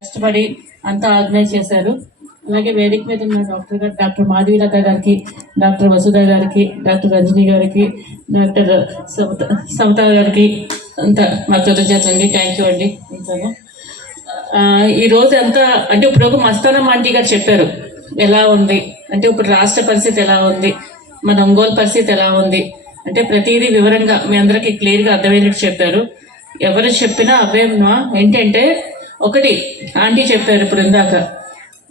కష్టపడి అంతా ఆర్గనైజ్ చేశారు. అలాగే వేదిక మీద ఉన్న డాక్టర్ గారు, డాక్టర్ మాధవీలత గారికి, డాక్టర్ వసుధ గారికి, డాక్టర్ రజనీ గారికి, డాక్టర్ సమత గారికి అంతా మా కృతజ్ఞతలండి. థ్యాంక్ యూ అండి. ఈరోజు అంతా అంటే ఇప్పుడు ఒక మస్తానం ఆంటీ గారు చెప్పారు ఎలా ఉంది అంటే ఇప్పుడు రాష్ట్ర పరిస్థితి ఎలా ఉంది, మన ఒంగోలు పరిస్థితి ఎలా ఉంది అంటే ప్రతిదీ వివరంగా మీ అందరికీ క్లియర్గా అర్థమయ్యేటట్టు చెప్పారు. ఎవరు చెప్పినా అవేమా ఏంటంటే ఒకటి ఆంటీ చెప్పారు ఇప్పుడు ఇందాక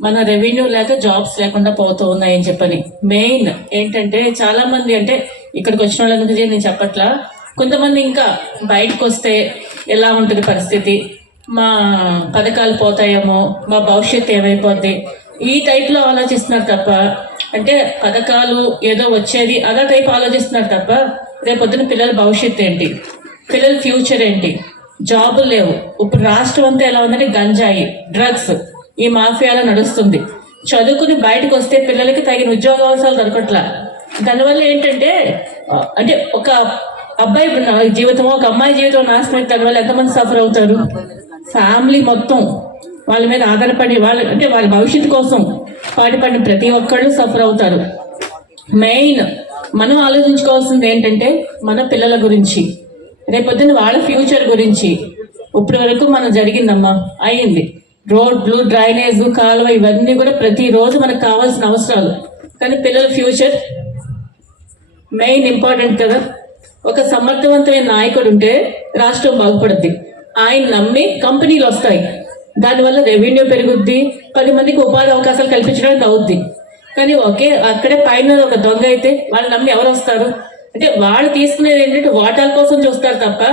మన రెవెన్యూ లేక జాబ్స్ లేకుండా పోతూ ఉన్నాయని చెప్పని. మెయిన్ ఏంటంటే చాలా మంది అంటే ఇక్కడికి వచ్చిన వాళ్ళందరికీ నేను చెప్పట్లా, కొంతమంది ఇంకా బయటకు వస్తే ఎలా ఉంటుంది పరిస్థితి, మా పథకాలు పోతాయేమో, మా భవిష్యత్తు ఏమైపోద్ది, ఈ టైప్లో ఆలోచిస్తున్నారు తప్ప అంటే పథకాలు ఏదో వచ్చేది అదే టైప్ ఆలోచిస్తున్నారు తప్ప రేపొద్దున పిల్లల భవిష్యత్తు ఏంటి, పిల్లల ఫ్యూచర్ ఏంటి, జాబులు లేవు. ఇప్పుడు రాష్ట్రం అంతా ఎలా ఉందంటే గంజాయి, డ్రగ్స్, ఈ మాఫియాలో నడుస్తుంది. చదువుకుని బయటకు వస్తే పిల్లలకి తగిన ఉద్యోగ అవకాశాలు దొరకట్లా. దానివల్ల ఏంటంటే అంటే ఒక అబ్బాయి జీవితమో ఒక అమ్మాయి జీవితం నాశనం, దానివల్ల ఎంతమంది సఫర్ అవుతారు, ఫ్యామిలీ మొత్తం వాళ్ళ మీద ఆధారపడి వాళ్ళు అంటే వాళ్ళ భవిష్యత్తు కోసం పాటుపడిన ప్రతి ఒక్కళ్ళు సఫర్ అవుతారు. మెయిన్ మనం ఆలోచించుకోవాల్సింది ఏంటంటే మన పిల్లల గురించి, రేపొద్దున వాళ్ళ ఫ్యూచర్ గురించి. ఇప్పటి వరకు మనం జరిగిందమ్మా అయింది, రోడ్లు, డ్రైనేజ్, కాలువ ఇవన్నీ కూడా ప్రతిరోజు మనకు కావాల్సిన అవసరాలు. కానీ పిల్లల ఫ్యూచర్ మెయిన్ ఇంపార్టెంట్ కదా. ఒక సమర్థవంతమైన నాయకుడు ఉంటే రాష్ట్రం బాగుపడుద్ది. ఆయన నమ్మి కంపెనీలు వస్తాయి, దానివల్ల రెవెన్యూ పెరుగుద్ది, 10 మందికి ఉపాధి అవకాశాలు కల్పించడానికి అవుద్ది. కానీ అక్కడే పైన ఒక దొంగ అయితే వాళ్ళు నమ్మి ఎవరు వస్తారు అంటే వాళ్ళు తీసుకునేది ఏంటంటే వాటాల కోసం చూస్తారు తప్ప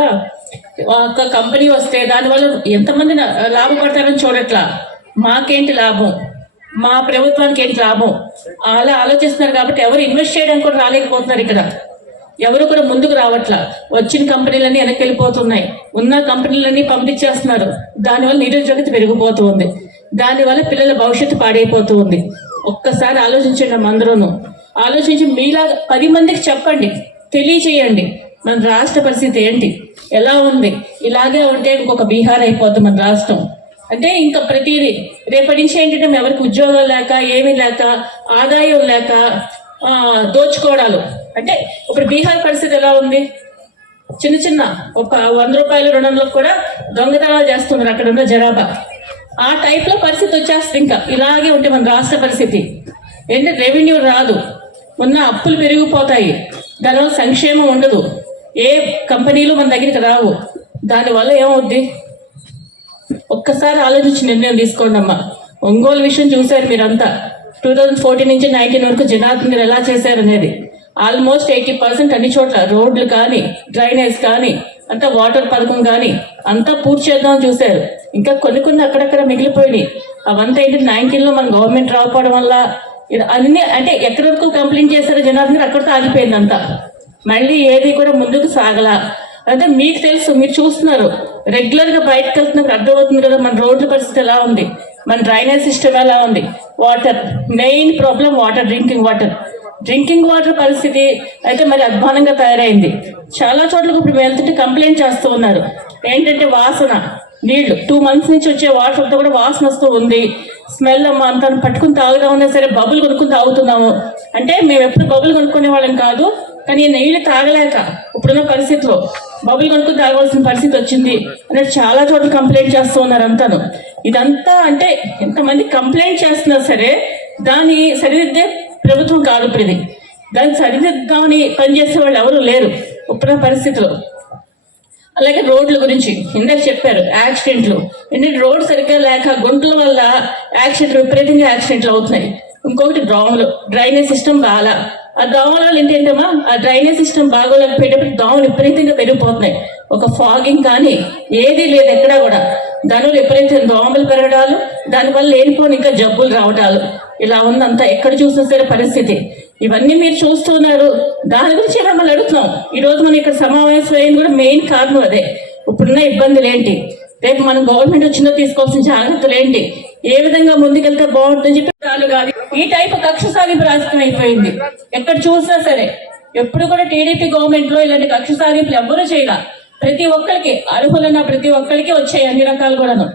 ఒక కంపెనీ వస్తే దానివల్ల ఎంతమంది లాభపడతారని చూడట్లా. మాకేంటి లాభం, మా ప్రభుత్వానికి ఏంటి లాభం అలా ఆలోచిస్తున్నారు. కాబట్టి ఎవరు ఇన్వెస్ట్ చేయడానికి కూడా రాలేకపోతున్నారు. ఇక్కడ ఎవరు కూడా ముందుకు రావట్లా. వచ్చిన కంపెనీలన్నీ వెనక్కి వెళ్ళిపోతున్నాయి, ఉన్న కంపెనీలన్నీ పంపించేస్తున్నారు. దానివల్ల నిరుద్యోగత పెరిగిపోతూ ఉంది, దానివల్ల పిల్లల భవిష్యత్తు పాడైపోతూ ఉంది. ఒక్కసారి ఆలోచించండి, అందరూను ఆలోచించి మీలా 10 మందికి చెప్పండి, తెలియచేయండి మన రాష్ట్ర పరిస్థితి ఏంటి, ఎలా ఉంది. ఇలాగే ఉంటే ఇంకొక బీహార్ అయిపోతుంది మన రాష్ట్రం. అంటే ఇంకా ప్రతిదీ రేపటి నుంచి ఏంటంటే ఎవరికి ఉద్యోగాలు లేక, ఏమీ లేక, ఆదాయం లేక దోచుకోవడాలు. అంటే ఇప్పుడు బీహార్ పరిస్థితి ఎలా ఉంది, చిన్న చిన్న ఒక 100 రూపాయలు 200 కూడా దొంగతనాలు చేస్తున్నారు అక్కడ ఉన్న జనాభా. ఆ టైప్లో పరిస్థితి వచ్చేస్తుంది. ఇంకా ఇలాగే ఉంటే మన రాష్ట్ర పరిస్థితి ఏంటంటే రెవెన్యూ రాదు, ఉన్న అప్పులు పెరిగిపోతాయి, దానివల్ల సంక్షేమం ఉండదు, ఏ కంపెనీలు మన దగ్గరికి రావు. దానివల్ల ఏమవుద్ది ఒక్కసారి ఆలోచించి నిర్ణయం తీసుకోండి అమ్మా. ఒంగోలు విషయం చూశారు మీరంతా, 2014 నుంచి 19 వరకు జనార్దన్ గారు ఎలా చేశారు అనేది. ఆల్మోస్ట్ 80% అన్ని చోట్ల రోడ్లు కానీ, డ్రైనేజ్ కానీ, అంతా వాటర్ పథకం కానీ అంతా పూర్తి చేద్దామని చూశారు. ఇంకా కొన్ని అక్కడక్కడ మిగిలిపోయినాయి. అవంతా ఏంటి 19లో మన గవర్నమెంట్ రాకపోవడం వల్ల అన్ని అంటే ఎక్కడి వరకు కంప్లైంట్ చేశారో జనార్దన్ గారు అక్కడితో ఆగిపోయింది అంతా. మళ్ళీ ఏది కూడా ముందుకు సాగలా. అంటే మీకు తెలుసు, మీరు చూస్తున్నారు, రెగ్యులర్గా బయటకు వెళ్తున్నప్పుడు అర్థమవుతుంది కదా మన రోడ్ల పరిస్థితి ఎలా ఉంది, మన డ్రైనేజ్ సిస్టమ్ ఎలా ఉంది. Water main problem, water, drinking water పరిస్థితి అయితే మరి అధ్వానంగా తయారైంది. చాలా చోట్లకు ఇప్పుడు వెళ్తుంటే కంప్లైంట్ చేస్తూ ఉన్నారు ఏంటంటే వాసన, నీళ్లు 2 months నుంచి వచ్చే వాటర్తో కూడా వాసన వస్తూ ఉంది, స్మెల్ అమ్మా. అంతా పట్టుకుని తాగుదా ఉన్నా సరే బబుల్ కొనుక్కుని తాగుతున్నాము. అంటే మేము ఎప్పుడు బబుల్ కొనుక్కునే వాళ్ళం కాదు, కానీ నీళ్ళు తాగలేక ఇప్పుడున్న పరిస్థితిలో బబుల్ కొనుక్కుని తాగవలసిన పరిస్థితి వచ్చింది అన్నట్టు చాలా చోట్ల కంప్లైంట్ చేస్తూ ఉన్నారు అంతాను. ఇదంతా అంటే ఎంతమంది కంప్లైంట్ చేస్తున్నా సరే దాన్ని సరిదిద్దే ప్రభుత్వం కాదు ఇప్పుడు ఇది. దాన్ని సరిదిద్దామని పనిచేసే వాళ్ళు ఎవరు లేరు ఇప్పుడున్న పరిస్థితిలో. అలాగే రోడ్ల గురించి ఇందాక చెప్పారు, యాక్సిడెంట్లు. ఎందుకంటే రోడ్ సరిగ్గా లేక గుంటల వల్ల యాక్సిడెంట్లు, విపరీతంగా యాక్సిడెంట్లు అవుతున్నాయి. ఇంకొకటి దోమలు, డ్రైనేజ్ సిస్టమ్ బాగా. ఆ దోమల వల్ల ఏంటంటమ్మా, ఆ డ్రైనేజ్ సిస్టమ్ బాగోలేకపోయేటప్పుడు దోమలు విపరీతంగా పెరిగిపోతున్నాయి. ఒక ఫాగింగ్ కానీ ఏదీ లేదు ఎక్కడా కూడా. దానివల్ల విపరీతంగా దోమలు పెరగడాలు, దానివల్ల లేనిపోని ఇంకా జబ్బులు రావడాలు, ఇలా ఉందంతా ఎక్కడ చూసినా సరే పరిస్థితి. ఇవన్నీ మీరు చూస్తున్నారు. దాని గురించి మిమ్మల్ని అడుగుతున్నాం. ఈరోజు మనం ఇక్కడ సమావేశం అయింది కూడా మెయిన్ కారణం అదే. ఇప్పుడున్న ఇబ్బందులు ఏంటి, రేపు మనం గవర్నమెంట్ వచ్చిందో తీసుకోవాల్సిన జాగ్రత్తలు ఏంటి, ఏ విధంగా ముందుకెళ్తే బాగుంటుందని చెప్పి చాలు కాదు. ఈ టైప్ కక్ష సాధింపు రాజకీయం అయిపోయింది ఎక్కడ చూసినా సరే. ఎప్పుడు కూడా టీడీపీ గవర్నమెంట్ లో ఇలాంటి కక్ష సాధింపులు ఎవ్వరూ చేయగా ప్రతి ఒక్కరికి అర్హులన్న ప్రతి ఒక్కరికి వచ్చాయి అన్ని రకాలు కూడాను.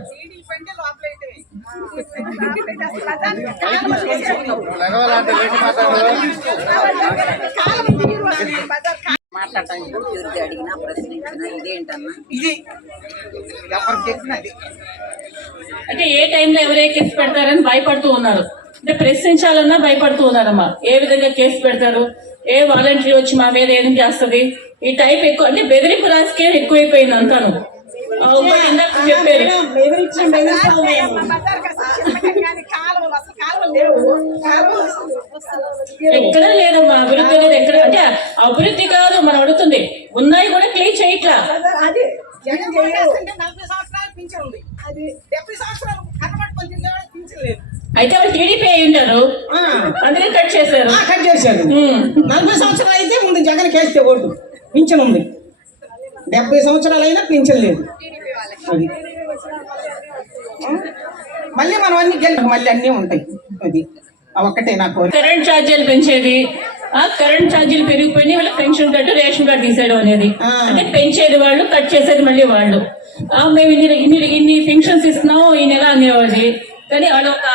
మాట్లాడటానికి ఎవరికి అడిగినా ప్రశ్నించినా ఇదేంటన్నా ఇది ఎవరు చెప్పినది. అంటే ఏ టైంలో ఎవరే కేసు పెడతారని భయపడుతూ ఉన్నారు. అంటే ప్రశ్నించాలన్నా భయపడుతూ ఉన్నారమ్మా. ఏ విధంగా కేసు పెడతారు, ఏ వాలంటీర్ వచ్చి మా మీద ఏం చేస్తుంది, ఈ టైప్ ఎక్కువ. అంటే బెదిరింపు రాజకీయం ఎక్కువైపోయింది అంతాను. చెప్పారు ఎక్కడ లేదమ్మా అభివృద్ధి అనేది. ఎక్కడ అంటే అభివృద్ధి కాదు మనం అడుగుతుంది, ఉన్నాయి కూడా క్లీన్ చేయట్లా. అయితే వాళ్ళు టీడీపీ అయి ఉంటారు, అందుకే కట్ చేశారు. 40 సంవత్సరాలు అయితే ముందు జగన్ కేస్తే ఓటు పింఛన్ ఉంది, 70 సంవత్సరాలు అయినా పింఛన్ లేదు. అది మళ్ళీ మనం అన్ని మళ్ళీ అన్నీ ఉంటాయి. అది ఒక్కటే నాకు కరెంట్ ఛార్జీలు పెంచేది, కరెంట్ ఛార్జీలు పెరిగిపోయినాయి, వాళ్ళ పెన్షన్ కార్డు రేషన్ కార్డు తీసేయడం అనేది. అంటే పెంచేది వాళ్ళు, కట్ చేసేది మళ్ళీ వాళ్ళు. మేము ఇన్ని పెన్షన్స్ ఇస్తున్నాం ఈ నెల అనేవాడి. కానీ వాళ్ళు ఒక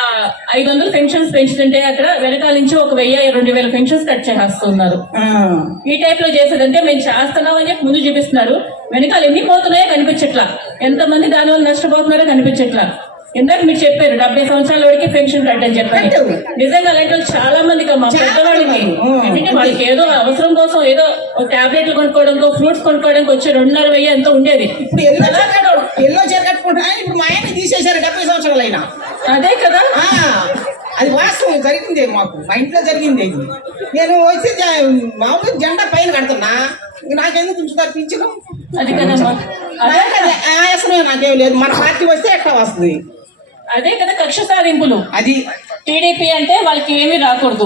500 పెన్షన్స్ పెంచుతుంటే అక్కడ వెనకాల నుంచి ఒక 1000-2000 పెన్షన్స్ కట్ చేస్తున్నారు. ఈ టైప్ లో చేసేదంటే మేము చేస్తున్నాం అని చెప్పి ముందు చూపిస్తున్నారు, వెనకాల ఎన్ని పోతున్నాయో కనిపించట్లా, ఎంతమంది దానివల్ల నష్టపోతున్నారో కనిపించట్లా. ఇందాక మీరు చెప్పారు 70 సంవత్సరాల వరకు పెన్షన్ కట్ అని చెప్పారు. నిజంగా అలాంటి వాళ్ళు చాలా మందికి అమ్మా, పెద్దవాళ్ళకి. ఎందుకంటే వాళ్ళకి ఏదో అవసరం కోసం ఏదో టాబ్లెట్లు కొనుక్కోవడానికి, ఫ్రూట్స్ కొనుక్కోవడానికి వచ్చే 2,500 ఎంతో ఉండేది. ఎల్లో చేరుకుంటా ఇప్పుడు మా ఆయన తీసేశారు 70 సంవత్సరాలు అయినా. అదే కదా, అది వాస్తవం జరిగింది, మాకు మా ఇంట్లో జరిగింది. ఇది నేను వచ్చి మామూలుగా జెండా పైన కడుతున్నా, నాకెందుకు ఉంచుతారు పింఛను? అది కదమ్మా, ఆయాసమే నాకేం లేదు. మన పార్టీ వస్తే ఎట్లా వస్తుంది? అదే కదా కక్ష సాధింపులు. అది టీడీపీ అంటే వాళ్ళకి ఏమీ రాకూడదు,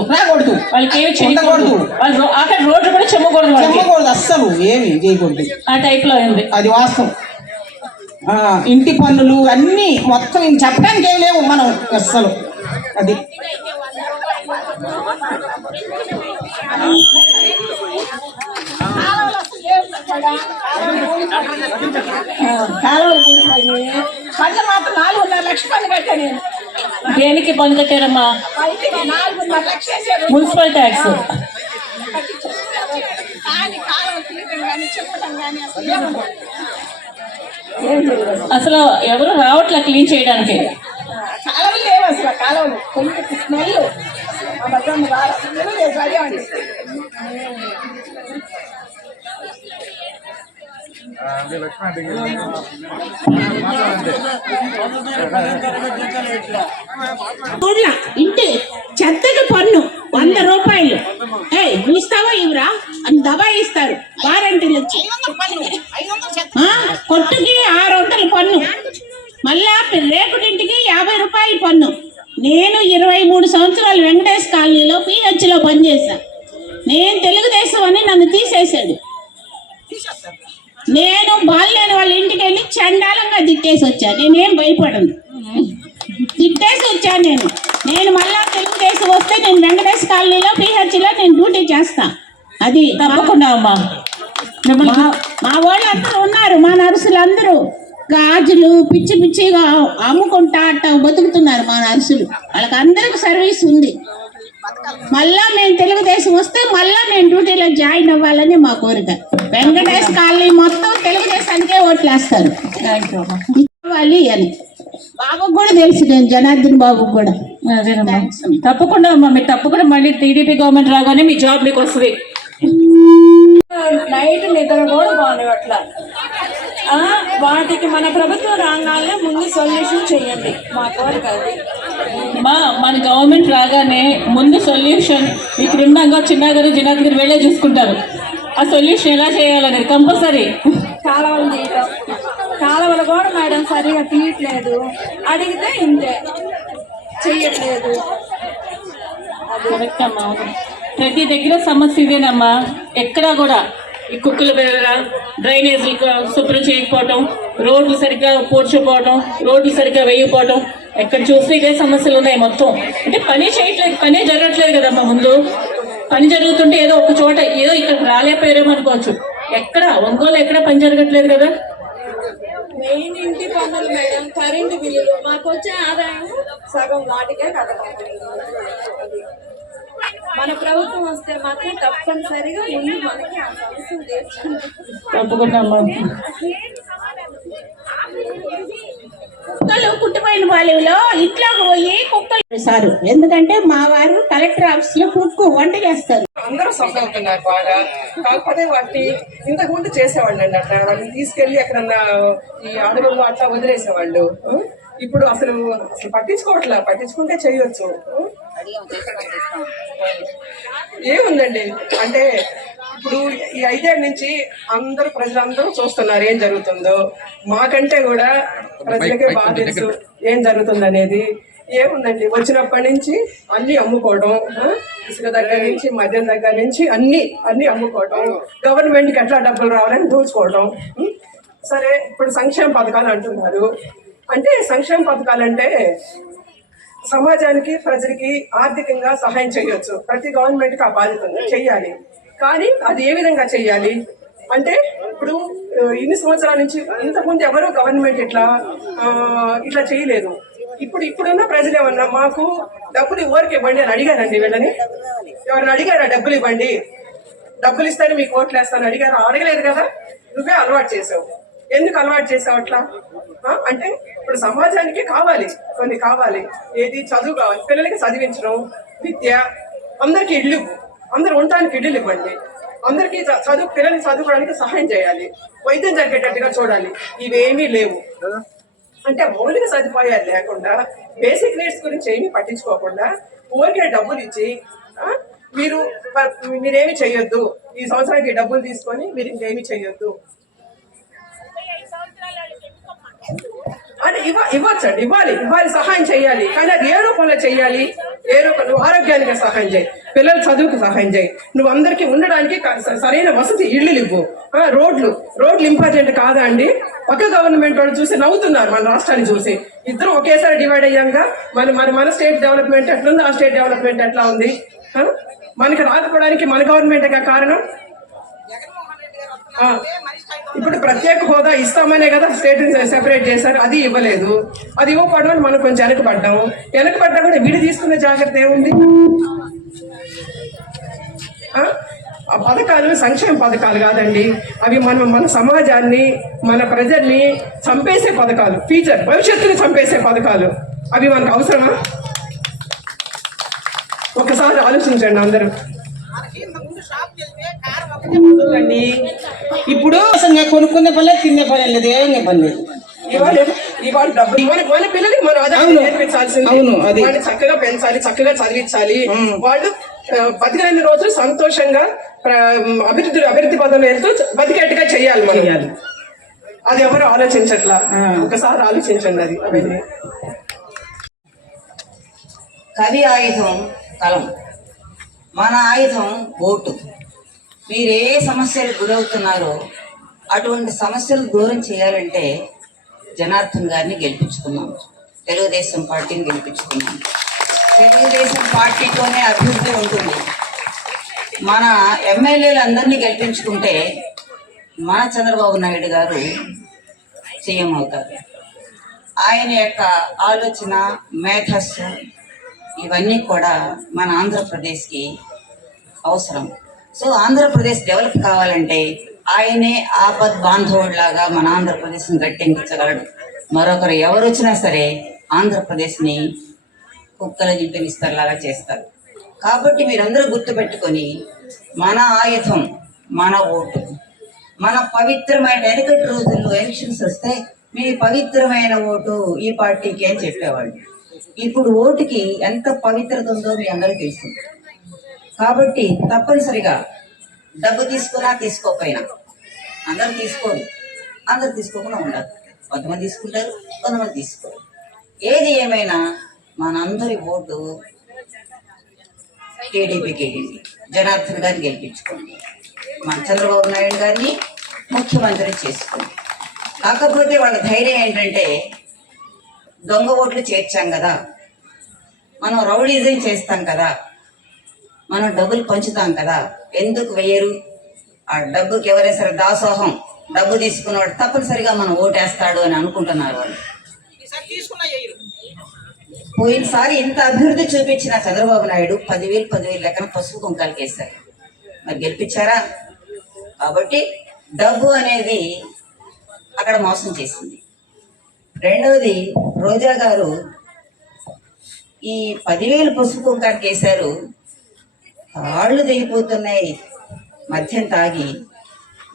వాళ్ళకి ఏమి చేయకూడదు, వాళ్ళు అక్కడ రోడ్డు కూడా చెమ్మకూడదు, అస్సలు ఏమి చేయకూడదు. ఆ టైప్ లో ఉంది. అది వాస్తవం. ఇంటి పన్నులు అన్ని మొత్తం చెప్పడానికి ఏం లేవు మనం అస్సలు. అది పన్ను మాత్రం 4.5 లక్షల పన్ను కట్టాను. దేనికి పన్ను కట్టారమ్మా? Municipal tax. అసలు ఎవరు రావట్లా క్లీన్ చేయడానికి. కాలువలు లేవు అసలు, కాలువలు కొంచెం స్మెల్. ఇంటి చెత్తకి పన్ను 100 రూపాయలు. ఇస్తావా ఇవరా అని దబాయిస్తారు వారంటీలు వచ్చి. కొట్టుకి 600 పన్ను, మళ్ళా రేకుడింటికి 50 రూపాయలు పన్ను. నేను 23 సంవత్సరాలు వెంకటేష్ కాలనీలో PH లో పనిచేశా. నేను తెలుగుదేశం అని నన్ను తీసేశాడు. నేను బాల్లేని వాళ్ళ ఇంటికి వెళ్ళి చండాలంగా తిట్టేసి వచ్చాను. నేనేం భయపడను, తిట్టేసి వచ్చాను. నేను మళ్ళా తెలుగుదేశం వస్తే నేను వెంకటేష్ కాలనీలో PH లో నేను డ్యూటీ చేస్తా. అది తప్పకుండా అమ్మా. మా వాళ్ళు అందరూ ఉన్నారు, మా నర్సులు అందరూ గాజులు పిచ్చి పిచ్చిగా అమ్ముకుంటా అట్ట బతుకుతున్నారు మా నర్సులు. వాళ్ళకి అందరికి సర్వీస్ ఉంది. మళ్ళా మేము తెలుగుదేశం వస్తే మళ్ళా మేము డ్యూటీలో జాయిన్ అవ్వాలని మా కోరిక. వెంకటేష్ కాలనీ మొత్తం తెలుగుదేశానికే ఓట్లేస్తారు ఇవ్వాలి అని. బాబుకు కూడా తెలుసు, నేను జనార్దన్ బాబుకు కూడా. అదేనమ్మా, తప్పకుండా అమ్మా. మీరు తప్పకుండా మళ్ళీ టీడీపీ గవర్నమెంట్ రాగానే మీ జాబ్ మీకు వస్తుంది. నైట్ నిద్ర కూడా బాగుంది అట్లా. వాటికి మన ప్రభుత్వం రాగానే ముందు సొల్యూషన్ చేయండి. మా కోరిక అది. మన గవర్నమెంట్ రాగానే ముందు సొల్యూషన్ ఇక్కడున్నాక చిన్నగారు జినాద్గిరి వెళ్ళే చూసుకుంటారు. ఆ సొల్యూషన్ ఎలా చేయాలనేది కంపల్సరీ. కాలువలు తీయటం, కాలువలు కూడా మేడం సరిగా తీయట్లేదు. అడిగితే ఇంతే, చెయ్యట్లేదు. కరెక్ట్ అమ్మా. ప్రతి దగ్గర సమస్య ఇదేనమ్మా. ఎక్కడా కూడా ఈ కుక్కలు పెరగడం, డ్రైనేజీలు శుభ్రం చేయకపోవటం, రోడ్లు సరిగ్గా పోడ్చిపోవటం, రోడ్లు సరిగ్గా వేయకపోవటం, ఎక్కడ చూస్తే ఇదే సమస్యలు ఉన్నాయి మొత్తం. అంటే పని చేయట్లేదు, పనే జరగట్లేదు కదమ్మా. ముందు పని జరుగుతుంటే ఏదో ఒక చోట ఏదో ఇక్కడ రాలేకపోయారేమో అనుకోవచ్చు. ఎక్కడ ఒంగోలు ఎక్కడ పని జరగట్లేదు కదా. మెయిన్ ఇంటి పన్నులు మేడం, కరెంటు బిల్లులు, మాకు వచ్చే ఆదాయం సగం వాటికే కట్టాలి. మన ప్రభుత్వం వస్తే మాత్రం తప్పనిసరిగా ముందు మనకి ఆ సమస్యలు తీర్చుకుంటాం. తప్పకుండా అమ్మా. కుక్కలు కుట్టుపోయిన బాలిలో ఇంట్లోకి పోయి కుక్కలు సారు. ఎందుకంటే మా వారు కలెక్టర్ ఆఫీస్ లో కుక్కు వంట చేస్తారు. అందరూ సఫర్ అవుతున్నారు బాగా. కాకపోతే వాటిని ఇంతకు ముందు చేసేవాళ్ళు అండి. అట్లా వాటిని తీసుకెళ్లి ఎక్కడన్నా ఈ అడవుల్లో అట్లా వదిలేసేవాళ్ళు. ఇప్పుడు అసలు పట్టించుకోవట్లా. పట్టించుకుంటే చేయొచ్చు. ఏముందండి అంటే ఇప్పుడు ఈ 5 ఏళ్ళ నుంచి ప్రజలందరూ చూస్తున్నారు ఏం జరుగుతుందో. మాకంటే కూడా ప్రజలకే బాగా తెలుసు ఏం జరుగుతుంది అనేది. ఏముందండి, వచ్చినప్పటి నుంచి అన్ని అమ్ముకోవడం, ఇసుక దగ్గర నుంచి మద్యం దగ్గర నుంచి అన్ని అమ్ముకోవడం, గవర్నమెంట్కి ఎట్లా డబ్బులు రావాలని దోచుకోవడం. సరే, ఇప్పుడు సంక్షేమ పథకాలు అంటున్నారు. అంటే సంక్షేమ పథకాలు అంటే సమాజానికి ప్రజలకి ఆర్థికంగా సహాయం చేయొచ్చు. ప్రతి గవర్నమెంట్కి ఆ బాధ్యత ఉంది, చెయ్యాలి. కానీ అది ఏ విధంగా చెయ్యాలి అంటే ఇప్పుడు ఇన్ని సంవత్సరాల నుంచి ఇంతకుముందు ఎవరు గవర్నమెంట్ ఇట్లా చేయలేదు. ఇప్పుడున్న ప్రజలు ఏమన్నా మాకు డబ్బులు ఎవరికి ఇవ్వండి అని అడిగారండి. వీళ్ళని ఎవరిని అడిగారా డబ్బులు ఇవ్వండి, డబ్బులు ఇస్తాను మీకు ఓట్లు వేస్తాను అడిగారా? అడగలేదు కదా. నువ్వే అలవాటు చేసావు. ఎందుకు అలవాటు చేసావు అట్లా అంటే ఇప్పుడు సమాజానికి కొన్ని కావాలి. ఏది చదువు కావాలి, పిల్లలకి చదివించడం, విద్య, అందరికి ఇళ్ళు, అందరు ఉండటానికి ఇళ్ళు ఇవ్వండి, అందరికీ పిల్లలకి చదువుకోవడానికి సహాయం చేయాలి, వైద్యం జరిగేటట్టుగా చూడాలి. ఇవేమీ లేవు. అంటే మౌలిక సదుపాయాలు లేకుండా, బేసిక్ నీడ్స్ గురించి ఏమీ పట్టించుకోకుండా ఊరికే డబ్బులు ఇచ్చి మీరేమి చెయ్యొద్దు, ఈ సంవత్సరానికి డబ్బులు తీసుకొని మీరు ఇంకేమీ చెయ్యొద్దు అంటే ఇవ్వచ్చండి. ఇవ్వాలి, సహాయం చేయాలి. కానీ అది ఏ రూపంలో చేయాలి? నువ్వు ఆరోగ్యానికి సహాయం చేయి, పిల్లల చదువుకు సహాయం చేయి, నువ్వు అందరికీ ఉండడానికి సరైన వసతి ఇళ్ళు ఇవ్వు. రోడ్లు ఇంపార్టెంట్ కాదా అండి? పక్క గవర్నమెంట్ వాళ్ళు చూసి నవ్వుతున్నారు మన రాష్ట్రాన్ని చూసి. ఇద్దరు ఒకేసారి డివైడ్ అయ్యాక మన స్టేట్ డెవలప్మెంట్ ఎట్లుంది, ఆ స్టేట్ డెవలప్మెంట్ ఎట్లా ఉంది? మనకి రాకపోవడానికి మన గవర్నమెంటే కారణం. ఇప్పుడు ప్రత్యేక హోదా ఇస్తామనే కదా స్టేట్ సెపరేట్ చేశారు. అది ఇవ్వలేదు. అది ఇవ్వకపోవడం మనం కొంచెం వెనకబడ్డా కూడా వీడు తీసుకునే జాగ్రత్త ఏముంది? ఆ పథకాలు సంక్షేమ పథకాలు కాదండి. అవి మన సమాజాన్ని, మన ప్రజల్ని చంపేసే పథకాలు, భవిష్యత్తుని చంపేసే పథకాలు. అవి మనకు అవసరమా? ఒకసారి ఆలోచించండి అందరూ. ఇప్పుడు కొనుక్కునే పని, తినే పని లేదు, ఏమే పని లేదు. ఇవాళ డబ్బులు మన పిల్లలకి మన ఆదాయం నేర్పించాల్సింది. వాళ్ళు చక్కగా పెంచాలి, చక్కగా చదివించాలి. వాళ్ళు బతికిన రోజులు సంతోషంగా అభివృద్ధి పదంలో వెళ్తూ బతికేట్టుగా చెయ్యాలి మనం. అది ఎవరు ఆలోచించట్లా. ఒకసారి ఆలోచించండి అది. అవన్నీ కవి ఆయుధం కలం, మన ఆయుధం ఓటు. మీరు ఏ సమస్యలు గురవుతున్నారో అటువంటి సమస్యలు దూరం చేయాలంటే జనార్దన్ గారిని గెలిపించుకున్నాం, తెలుగుదేశం పార్టీని గెలిపించుకున్నాం. తెలుగుదేశం పార్టీతోనే అభివృద్ధి ఉంటుంది. మన ఎమ్మెల్యేలందరినీ గెలిపించుకుంటే మన చంద్రబాబు నాయుడు గారు సీఎం అవుతారు. ఆయన యొక్క ఆలోచన, మేధస్సు ఇవన్నీ కూడా మన ఆంధ్రప్రదేశ్కి అవసరం. సో ఆంధ్రప్రదేశ్ డెవలప్ కావాలంటే ఆయనే ఆపద్ బాంధవుడిలాగా మన ఆంధ్రప్రదేశ్ని గట్టెంకించగలడు. మరొకరు ఎవరు వచ్చినా సరే ఆంధ్రప్రదేశ్ని కుక్కల జిడ్డనిస్తర్లాగా చేస్తారు. కాబట్టి మీరందరూ గుర్తుపెట్టుకొని మన ఆయుధం మన ఓటు. మన పవిత్రమైన వెనకటి రోజుల్లో ఎలక్షన్స్ వస్తే మీ పవిత్రమైన ఓటు ఈ పార్టీకి అని చెప్పేవాళ్ళు. ఇప్పుడు ఓటుకి ఎంత పవిత్రత ఉందో మీ అందరికీ తెలుసు. కాబట్టి తప్పనిసరిగా డబ్బు తీసుకున్నా తీసుకోకపోయినా, అందరు తీసుకోరు, అందరు తీసుకోకుండా ఉండదు. కొంతమంది తీసుకుంటారు, కొంతమంది తీసుకోరు. ఏది ఏమైనా మనందరి ఓటు టీడీపీకి వెళ్ళింది. జనార్దన్ గారిని గెలిపించుకోండి, మన చంద్రబాబు నాయుడు గారిని ముఖ్యమంత్రి చేసుకోండి. కాకపోతే వాళ్ళ ధైర్యం ఏంటంటే, దొంగ ఓట్లు చేర్చాం కదా, మనం రౌడీజం చేస్తాం కదా, మనం డబ్బులు పంచుతాం కదా, ఎందుకు వేయరు? ఆ డబ్బుకి ఎవరైనా సరే దాసోహం, డబ్బు తీసుకున్నవాడు తప్పనిసరిగా మనం ఓటేస్తాడు అని అనుకుంటున్నారు వాళ్ళు. ఈసారి తీసుకున్నా చేయరు. పోయినసారి ఇంత అభివృద్ధి చూపించిన చంద్రబాబు నాయుడు 10,000 లెక్కన పసుపు కుంకాలకి వేశారు. మరి గెలిపించారా? కాబట్టి డబ్బు అనేది అక్కడ మోసం చేసింది. రెండవది, రోజా గారు ఈ 10,000 పసుపు కుంకాలకి వేశారు, తాళ్ళు దిగిపోతున్నాయి, మద్యం తాగి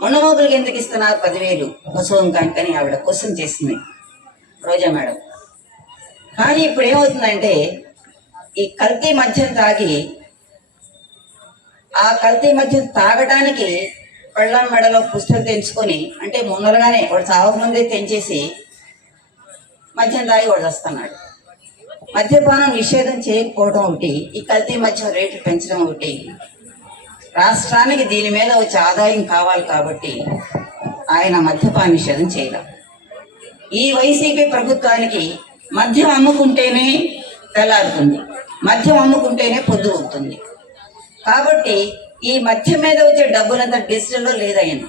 మొండమోగులకి ఎందుకు ఇస్తున్నారు 10,000 పసుపు కుంకానికి అని ఆవిడ క్వశ్చన్ చేసింది రోజా మేడం. కానీ ఇప్పుడు ఏమవుతుందంటే, ఈ కల్తీ మద్యం తాగి, ఆ కల్తీ మద్యం తాగడానికి పళ్ళ మెడలో పుస్తకం తెంచుకొని, అంటే ముందరగానే వాడు చావకముందే తెంచేసి మద్యం తాగి వాడు వస్తున్నాడు. మద్యపానం నిషేధం చేయకపోవడం ఒకటి, ఈ కల్తీ మద్యం రేట్లు పెంచడం ఒకటి. రాష్ట్రానికి దీని మీద వచ్చే ఆదాయం కావాలి కాబట్టి ఆయన మద్యపాన నిషేధం చేయడం. ఈ వైసీపీ ప్రభుత్వానికి మద్యం అమ్ముకుంటేనే తెల్లారుతుంది, మద్యం అమ్ముకుంటేనే పొద్దు అవుతుంది. కాబట్టి ఈ మద్యం మీద వచ్చే డబ్బులంతా డిజిటల్లో లేదయ్యన,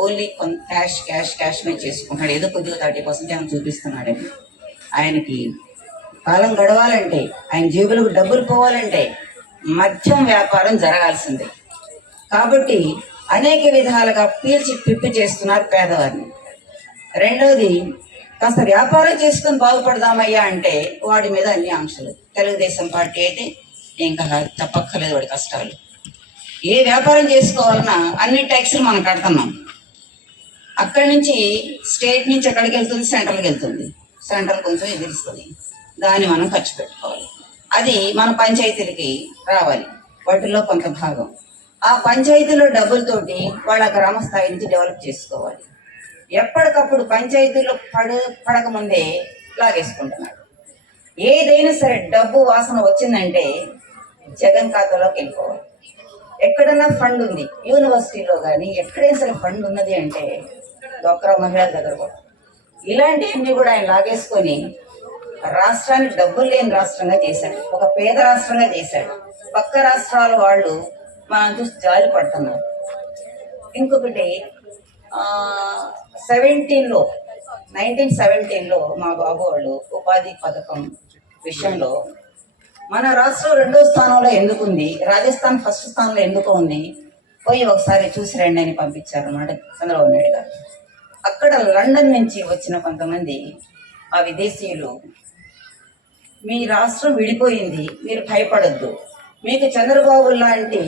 ఓన్లీ క్యాష్ మీద చేసుకుంటాడు. ఏదో కొద్దిగా 30% ఏమైనా చూపిస్తున్నాడు. ఆయనకి కాలం గడవాలంటే, ఆయన జేబులకు డబ్బులు పోవాలంటే మద్యం వ్యాపారం జరగాల్సిందే. కాబట్టి అనేక విధాలుగా పీల్చి పిప్పి చేస్తున్నారు పేదవారిని. రెండవది, కాస్త వ్యాపారం చేసుకొని బాగుపడదామయ్యా అంటే వాడి మీద అన్ని ఆంక్షలు. తెలుగుదేశం పార్టీ అయితే ఇంకా తప్పక్కర్లేదు వాడి కష్టాలు. ఏ వ్యాపారం చేసుకోవాలన్నా అన్ని ట్యాక్సులు మనం కడుతున్నాం. అక్కడి నుంచి స్టేట్ నుంచి ఎక్కడికి వెళ్తుంది, సెంట్రల్కి వెళ్తుంది. సెంట్రల్ కొంచెం ఎదిరిస్తుంది, దాన్ని మనం ఖర్చు పెట్టుకోవాలి. అది మన పంచాయతీలకి రావాలి, వాటిల్లో కొంత భాగం. ఆ పంచాయతీలో డబ్బులతోటి వాళ్ళ గ్రామ స్థాయి నుంచి డెవలప్ చేసుకోవాలి. ఎప్పటికప్పుడు పంచాయతీలో పడకముందే లాగేసుకుంటున్నాడు. ఏదైనా సరే డబ్బు వాసన వచ్చిందంటే జగన్ ఖాతాలోకి వెళ్ళిపోవాలి. ఎక్కడన్నా ఫండ్ ఉంది, యూనివర్సిటీలో కానీ ఎక్కడైనా సరే ఫండ్ ఉన్నది అంటే డోక్రా మహిళల దగ్గర కూడా. ఇలాంటివన్నీ కూడా ఆయన లాగేసుకొని రాష్ట్రాన్ని డబ్బులు లేని రాష్ట్రంగా చేశాడు, ఒక పేద రాష్ట్రంగా చేశాడు. పక్క రాష్ట్రాల వాళ్ళు మనం చూసి జాలి పడుతున్నారు. ఇంకొకటి, 1917లో మా బాబు వాళ్ళు ఉపాధి పథకం విషయంలో మన రాష్ట్రం 2వ స్థానంలో ఎందుకుంది, రాజస్థాన్ 1st స్థానంలో ఎందుకు ఉంది, పోయి ఒకసారి చూసి రండి అని పంపించారు అన్నమాట చంద్రబాబు నాయుడు గారు. అక్కడ లండన్ నుంచి వచ్చిన కొంతమంది ఆ విదేశీయులు, మీ రాష్ట్రం విడిపోయింది, మీరు భయపడొద్దు, మీకు చంద్రబాబు లాంటి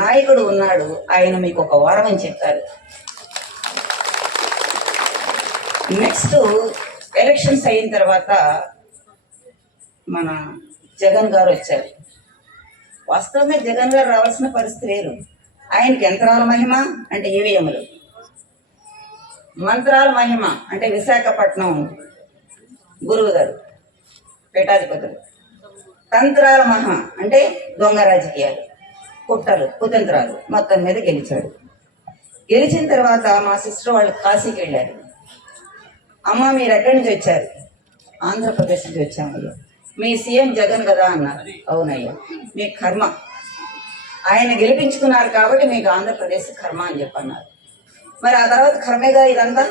నాయకుడు ఉన్నాడు, ఆయన మీకు ఒక వరం అని చెప్పారు. నెక్స్ట్ ఎలక్షన్స్ అయిన తర్వాత మన జగన్ గారు వచ్చారు. వాస్తవంగా జగన్ గారు రావాల్సిన పరిస్థితి లేరు. ఆయనకి యంత్రాల మహిమ అంటే ఈవీఎంలు, మంత్రాల మహిమ అంటే విశాఖపట్నం గురువు గారు పీఠాధిపతులు, తంత్రాల మహా అంటే దొంగ రాజకీయాలు, కుట్రలు కుతంత్రాలు మొత్తం మీద గెలిచాడు. గెలిచిన తర్వాత మా సిస్టర్ వాళ్ళు కాశీకి వెళ్ళారు. అమ్మ మీరు ఎక్కడి నుంచి వచ్చారు? ఆంధ్రప్రదేశ్ నుంచి వచ్చామయ్యా. మీ సీఎం జగన్ కదా అన్నారు. అవునయ్యా, మీ కర్మ, ఆయన గెలిపించుకున్నారు కాబట్టి మీకు ఆంధ్రప్రదేశ్ కర్మ అని చెప్పన్నారు. మరి ఆ తర్వాత కర్మేగా ఇదంతా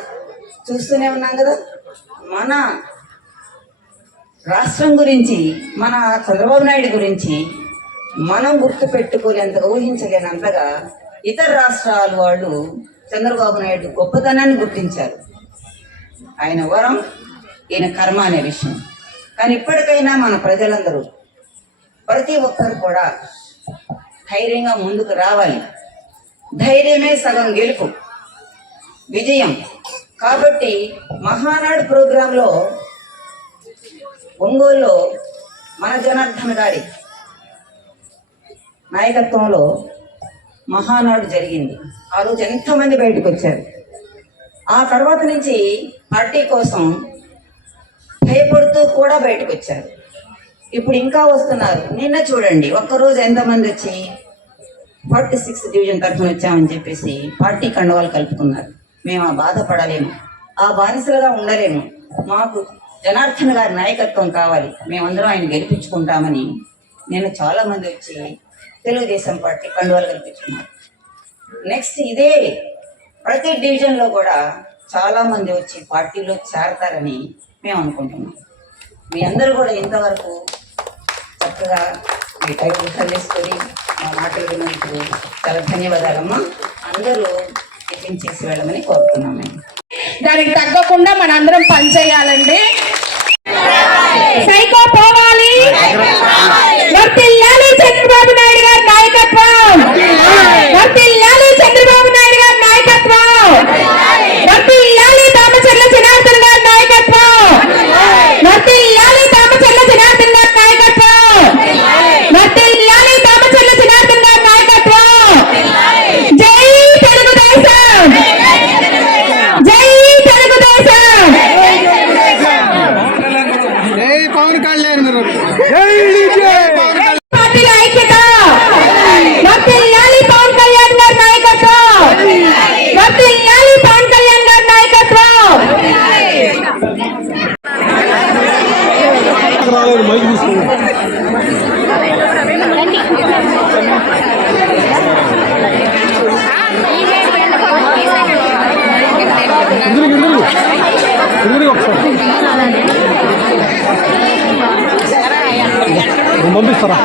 చూస్తూనే ఉన్నాం కదా. మన రాష్ట్రం గురించి, మన చంద్రబాబు నాయుడు గురించి మనం గుర్తు పెట్టుకోలేంతగా, ఊహించలేనంతగా ఇతర రాష్ట్రాల వాళ్ళు చంద్రబాబు నాయుడు గొప్పతనాన్ని గుర్తించారు. ఆయన వరం, ఈయన కర్మ అనే విషయం. కానీ ఇప్పటికైనా మన ప్రజలందరూ, ప్రతి ఒక్కరు కూడా ధైర్యంగా ముందుకు రావాలి. ధైర్యమే సగం గెలుపు. విజయం. కాబట్టి మహానాడు ప్రోగ్రాంలో ఒంగోలులో మన జనార్దన్ గారి నాయకత్వంలో మహానాడు జరిగింది. ఆ రోజు ఎంతోమంది బయటకు వచ్చారు. ఆ తర్వాత నుంచి పార్టీ కోసం భయపడుతూ కూడా బయటకు వచ్చారు. ఇప్పుడు ఇంకా వస్తున్నారు. నిన్న చూడండి ఒక్కరోజు ఎంతమంది వచ్చి 46th డివిజన్ తరఫున వచ్చామని చెప్పేసి పార్టీ కండువాలు కలుపుకున్నారు. మేము ఆ బాధపడలేము, ఆ బానిసలుగా ఉండలేము. మాకు జనార్దన్ గారి నాయకత్వం కావాలి, మేమందరం ఆయన గెలిపించుకుంటామని నేను చాలా మంది వచ్చి తెలుగుదేశం పార్టీ కండువాలు కల్పించుకున్నారు. నెక్స్ట్ ఇదే ప్రతి డివిజన్లో కూడా చాలా మంది వచ్చి పార్టీలో చేరతారని మేము అనుకుంటున్నాం. మీ అందరూ కూడా ఇంతవరకు చక్కగా మీ టైం తీసుకొని మా మాటలు విన్నందుకు చాలా ధన్యవాదాలమ్మా. అందరూ టిఫిన్ చేసి వెళ్ళమని కోరుతున్నాం. మేము దానికి తగ్గకుండా మనందరం పనిచేయాలండి. సైకో పోవాలి. వర్ధిల్లాలి చంద్రబాబు నాయుడు గారి నాయకత్వం. వర్ధిల్లాలి చంద్రబాబు నాయుడు గారి నాయకత్వం. వర్ధిల్లాలి దామచర్ల జనార్దన్ గారి నాయకత్వం. వర్ధిల్లాలి దామచర్ల జనార్దన్ గారి నాయకత్వం. వర్ధిల్లాలి దామచర్ల జనార్దన్ గారి నాయకత్వం. జై తెలుగుదేశం. జై తెలుగుదేశం. పార్టీల ఐక్యత. వర్ధిల్లాలి పవన్ కళ్యాణ్ గారి నాయకత్వం. వర్ధిల్లాలి పవన్ కళ్యాణ్ గారి నాయకత్వం. పంపిస్తారా?